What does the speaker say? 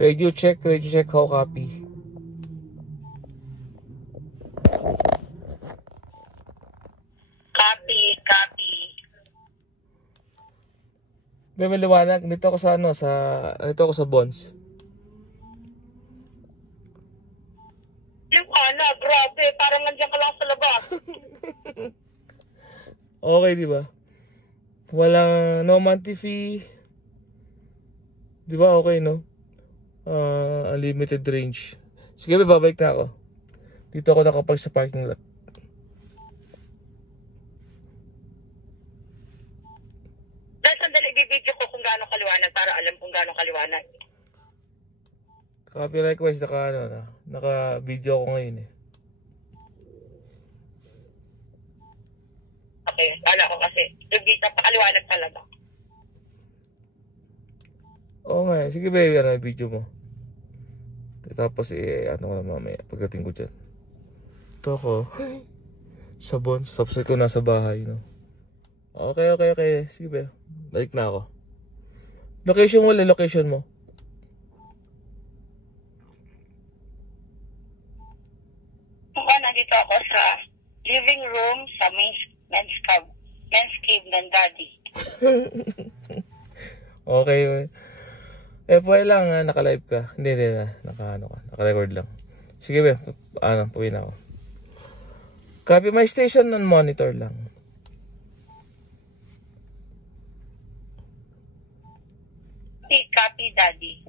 Radio check, how copy. Copy. May maliwanag. Dito ako sa ano, dito ako sa Bonds. Liwanag, grabe. Parang nandiyan ka lang sa labas. Okay, di ba? Walang no monthly fee. Di ba okay, no? Unlimited range. Sige, babalik na ako. Dito ako nakapark sa parking lot. Dahil sandali, ibibidyo ko kung gaano kaliwanag para alam kung gaano kaliwanag. Copy likewise, naka-video ako ngayon eh. Okay, kala ko kasi. Napakaliwanag talaga. Oo nga eh. Sige baby, video mo. Tapos ano ko na mamaya pagdating ko dyan. Ito ako. Sa Bonds. Tapos ko nasa bahay, no? Okay. Sige ba. Balik na ako. Location mo. Nandito ako sa living room sa men's cave ng daddy. Okay. FY lang, naka-live ka. Hindi na. Naka-record lang. Sige ba. Puwi na ako. Copy my station on monitor lang. Copy daddy.